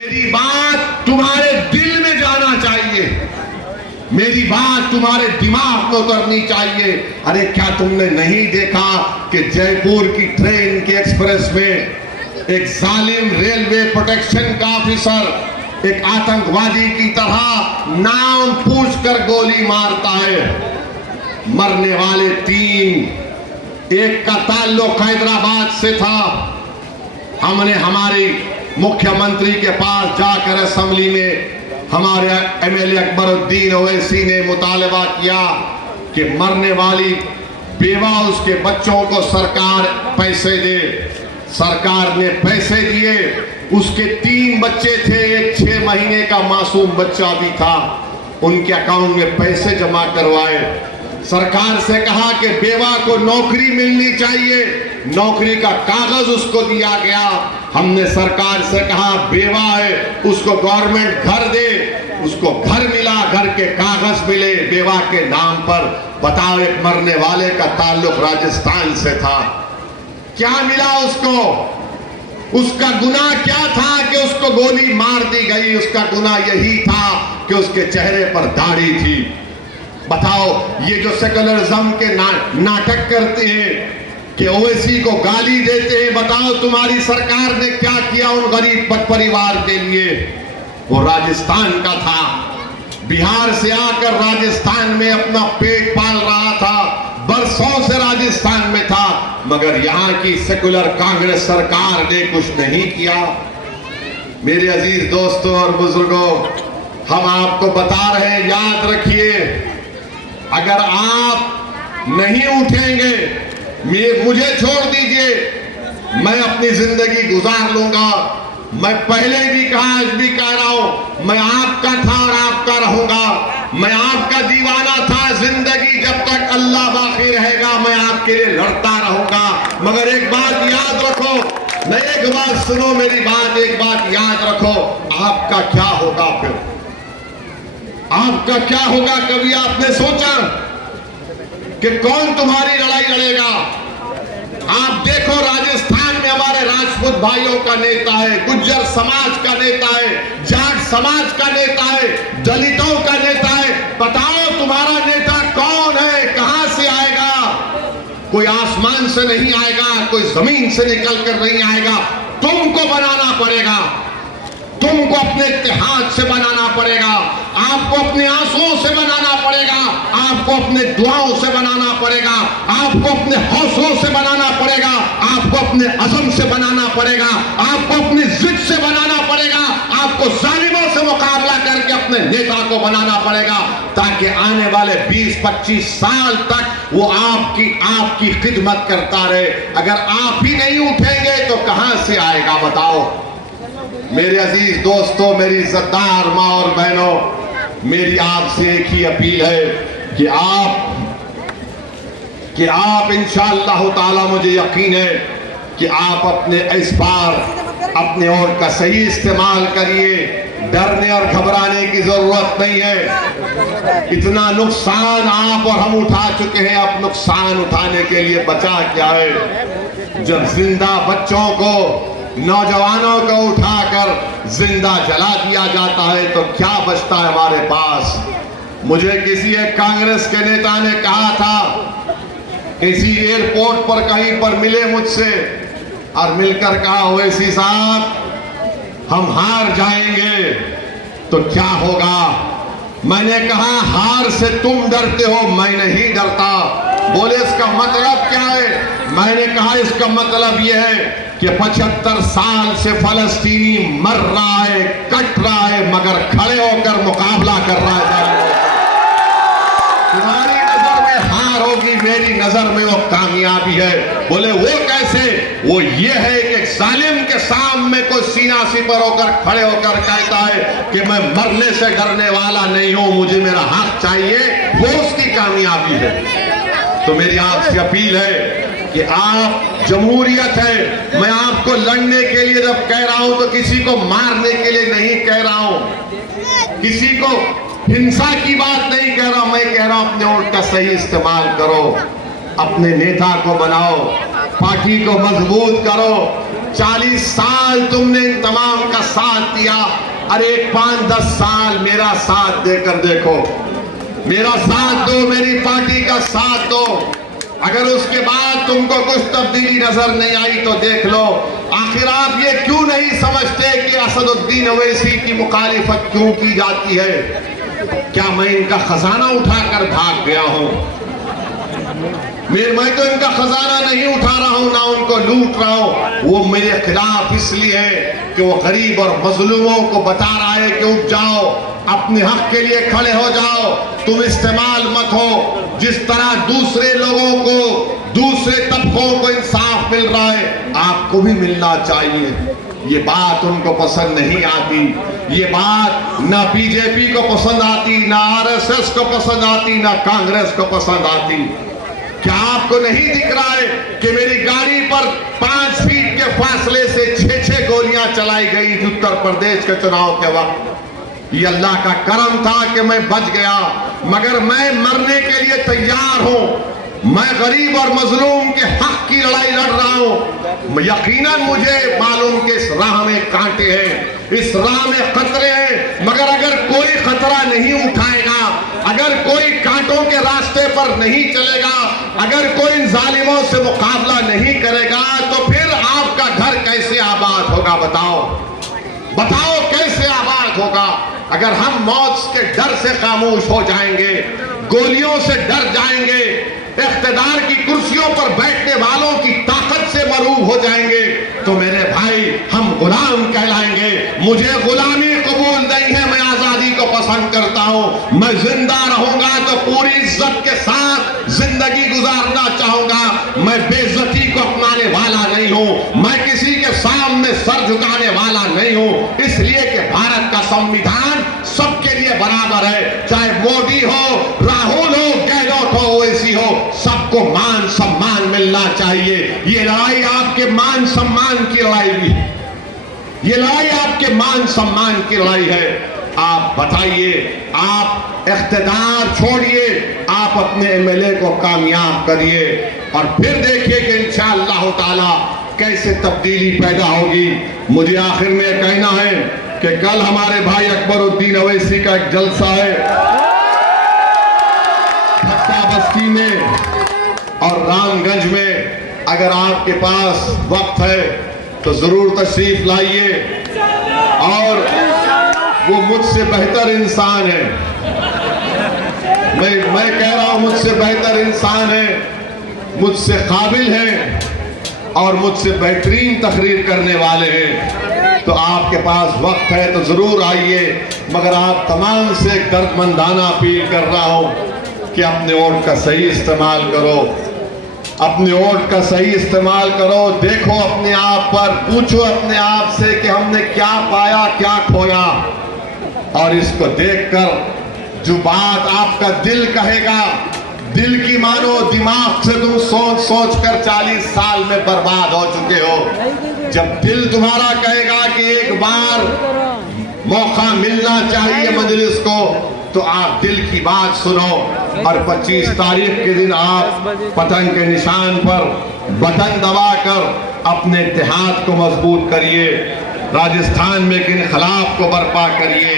मेरी बात तुम्हारे दिल में जाना चाहिए, मेरी बात तुम्हारे दिमाग में उतरनी चाहिए। अरे क्या तुमने नहीं देखा कि जयपुर की ट्रेन के एक्सप्रेस में एक जालिम रेलवे प्रोटेक्शन का ऑफिसर एक आतंकवादी की तरह नाम पूछकर गोली मारता है। मरने वाले 3, एक का ताल्लुक हैदराबाद से था। हमने हमारी मुख्यमंत्री के पास जाकर असेंबली में हमारे एमएलए अकबरुद्दीन ओवैसी ने मुतालबा किया कि मरने वाली बेवा उसके बच्चों को सरकार पैसे दे। सरकार ने पैसे दिए। उसके 3 बच्चे थे, एक 6 महीने का मासूम बच्चा भी था। उनके अकाउंट में पैसे जमा करवाए। सरकार से कहा कि बेवा को नौकरी मिलनी चाहिए, नौकरी का कागज उसको दिया गया। हमने सरकार से कहा बेवा है उसको गवर्नमेंट घर दे, उसको घर मिला, घर के कागज मिले बेवा के नाम पर। बताओ, एक मरने वाले का ताल्लुक राजस्थान से था, क्या मिला उसको? उसका गुनाह क्या था कि उसको गोली मार दी गई? उसका गुनाह यही था कि उसके चेहरे पर दाढ़ी थी। बताओ, ये जो सेकुलरिज्म के नाटक करते हैं कि ओवैसी को गाली देते हैं, बताओ तुम्हारी सरकार ने क्या किया उन गरीब परिवार के लिए? वो राजस्थान का था, बिहार से आकर राजस्थान में अपना पेट पाल रहा था, बरसों से राजस्थान में था, मगर यहां की सेकुलर कांग्रेस सरकार ने कुछ नहीं किया। मेरे अजीज दोस्तों और बुजुर्गों, हम आपको बता रहे हैं, याद रखिए, अगर आप नहीं उठेंगे, मुझे छोड़ दीजिए, मैं अपनी जिंदगी गुजार लूंगा। मैं पहले भी कहा, आज भी कह रहा हूं, मैं आपका था और आपका रहूंगा। मैं आपका दीवाना था। जिंदगी जब तक अल्लाह बाकी रहेगा मैं आपके लिए लड़ता रहूंगा। मगर एक बात याद रखो, नहीं, एक बात सुनो मेरी बात, एक बात याद रखो, आपका क्या होगा फिर? आपका क्या होगा? कभी आपने सोचा कि कौन तुम्हारी लड़ाई लड़ेगा? आप देखो, राजस्थान में हमारे राजपूत भाइयों का नेता है, गुज्जर समाज का नेता है, जाट समाज का नेता है, दलितों का नेता है। बताओ, तुम्हारा नेता कौन है? कहां से आएगा? कोई आसमान से नहीं आएगा, कोई जमीन से निकल कर नहीं आएगा। तुमको बनाना पड़ेगा, तुमको अपने इत्तेहाद से बनाना पड़ेगा, आपको अपने आंसुओं से बनाना पड़ेगा, आपको अपने दुआओं से बनाना पड़ेगा, आपको अपने हौसलों से बनाना पड़ेगा, आपको अपने अज़म से बनाना पड़ेगा, आपको अपनी जिद से बनाना पड़ेगा, आपको जालिमों से मुकाबला करके अपने नेता को बनाना पड़ेगा, ताकि आने वाले 20-25 साल तक वो आपकी खिदमत करता रहे। अगर आप ही नहीं उठेंगे तो कहां से आएगा? बताओ। मेरे अजीज दोस्तों, मेरी इज्जतदार माँ और बहनों, मेरी आपसे एक ही अपील है कि आप इंशाअल्लाह ताला, मुझे यकीन है कि आप अपने इस बार अपने और का सही इस्तेमाल करिए। डरने और घबराने की जरूरत नहीं है। इतना नुकसान आप और हम उठा चुके हैं, अब नुकसान उठाने के लिए बचा क्या है? जब जिंदा बच्चों को, नौजवानों को उठाकर जिंदा जला दिया जाता है तो क्या बचता है हमारे पास? मुझे किसी एक कांग्रेस के नेता ने कहा था, किसी एयरपोर्ट पर कहीं पर मिले मुझसे और मिलकर कहा, ओवैसी साहब, हम हार जाएंगे तो क्या होगा? मैंने कहा, हार से तुम डरते हो, मैं नहीं डरता। बोले, इसका मतलब क्या है? मैंने कहा, इसका मतलब यह है कि 75 साल से फलस्तीनी मर रहा है, कट रहा है, मगर खड़े होकर मुकाबला कर रहा है। तुम्हारी नजर में हार होगी, मेरी नजर में वो कामयाबी है। बोले, वो कैसे? वो ये है कि जालिम के सामने कोई सीना सिपर होकर खड़े होकर कहता है कि मैं मरने से डरने वाला नहीं हूं, मुझे मेरा हक चाहिए, वो उसकी कामयाबी है। तो मेरी आपसे अपील है कि आप, जमहूरियत है, मैं आपको लड़ने के लिए जब कह रहा हूं तो किसी को मारने के लिए नहीं कह रहा हूं, किसी को हिंसा की बात नहीं कह रहा हूं। मैं कह रहा हूं, अपने वोट का सही इस्तेमाल करो, अपने नेता को बनाओ, पार्टी को मजबूत करो, 40 साल तुमने इन तमाम का साथ दिया। अरे 5-10 साल मेरा साथ देकर देखो, मेरा साथ दो, मेरी पार्टी का साथ दो। अगर उसके बाद तुमको कुछ तब्दीली नजर नहीं आई तो देख लो। आखिर आप ये क्यों नहीं समझते कि असदुद्दीन ओवैसी की मुखालिफत क्यों की जाती है? क्या मैं इनका खजाना उठाकर भाग गया हूं? मैं तो इनका खजाना नहीं उठा रहा हूं, ना उनको लूट रहा हूं। वो मेरे खिलाफ इसलिए है कि वो गरीब और मजलूमों को बता रहा है कि उठ जाओ, अपने हक के लिए खड़े हो जाओ, तुम इस्तेमाल मत हो। जिस तरह दूसरे लोगों को, दूसरे तबकों को इंसाफ मिल रहा है, आपको भी मिलना चाहिए। ये बात उनको पसंद नहीं आती। ये बात ना बीजेपी को पसंद आती, ना आरएसएस को पसंद आती, ना कांग्रेस को पसंद आती। क्या आपको नहीं दिख रहा है कि मेरी गाड़ी पर 5 फीट के फासले से 6-6 गोलियां चलाई गई उत्तर प्रदेश के चुनाव के वक्त? ये अल्लाह का करम था कि मैं बच गया, मगर मैं मरने के लिए तैयार हूं। मैं गरीब और मजलूम के हक की लड़ाई लड़ रहा हूं। यकीनन मुझे मालूम कि इस राह में कांटे हैं, इस राह में खतरे हैं, मगर अगर कोई खतरा नहीं उठाएगा, अगर कोई कांटों के रास्ते पर नहीं चलेगा, अगर कोई जालिमों से मुकाबला नहीं करेगा, तो फिर आपका घर कैसे आबाद होगा? बताओ कैसे आबाद होगा? अगर हम मौत के डर से खामोश हो जाएंगे, गोलियों से डर जाएंगे, इख्तिदार की कुर्सियों पर बैठने वालों की ताकत से मरूब हो जाएंगे, तो मेरे भाई हम गुलाम कहलाएंगे। मुझे गुलामी कबूल नहीं है, मैं आजादी को पसंद करता हूं। मैं जिंदा रहूंगा तो पूरी इज्जत के साथ जिंदगी गुजारना चाहूंगा। मैं बेइज्जती को अपनाने वाला नहीं हूं, मैं किसी के सामने सर झुकाने वाला नहीं हूं। इसलिए कि भारत का संविधान सबके लिए बराबर है, चाहे मोदी हो, राहुल हो, गहलोत हो, ओवैसी हो, सबको मान सम्मान मिलना चाहिए। ये लड़ाई आपके मान सम्मान की लड़ाई भी है, ये लड़ाई आपके मान सम्मान की लड़ाई है। आप बताइए, आप इख्तिदार छोड़िए, आप अपने एमएलए को कामयाब करिए और फिर देखिए कि इंशाअल्लाह ताला कैसे तब्दीली पैदा होगी। मुझे आखिर में कहना है कि कल हमारे भाई अकबरुद्दीन ओवैसी का एक जलसा है भट्टा बस्ती में और रामगंज में। अगर आपके पास वक्त है तो जरूर तशरीफ लाइए। और वो मुझसे बेहतर इंसान है, मैं कह रहा हूं मुझसे बेहतर इंसान है, मुझसे काबिल है और मुझसे बेहतरीन तकरीर करने वाले हैं। तो आपके पास वक्त है तो जरूर आइए। मगर आप तमाम से एक दर्दमंदाना अपील कर रहा हूं कि अपने वोट का सही इस्तेमाल करो, अपने वोट का सही इस्तेमाल करो। देखो अपने आप पर, पूछो अपने आप से कि हमने क्या पाया, क्या खोया, और इसको देखकर जो बात आपका दिल कहेगा, दिल की मानो, दिमाग से तुम सोच कर 40 साल में बर्बाद हो चुके हो। जब दिल तुम्हारा कहेगा कि एक बार मौका मिलना चाहिए मजलिस को, तो आप दिल की बात सुनो और 25 तारीख के दिन आप पतंग के निशान पर बटन दबाकर अपने इत्तेहाद को मजबूत करिए, राजस्थान में इनकलाब को बर्पा करिए।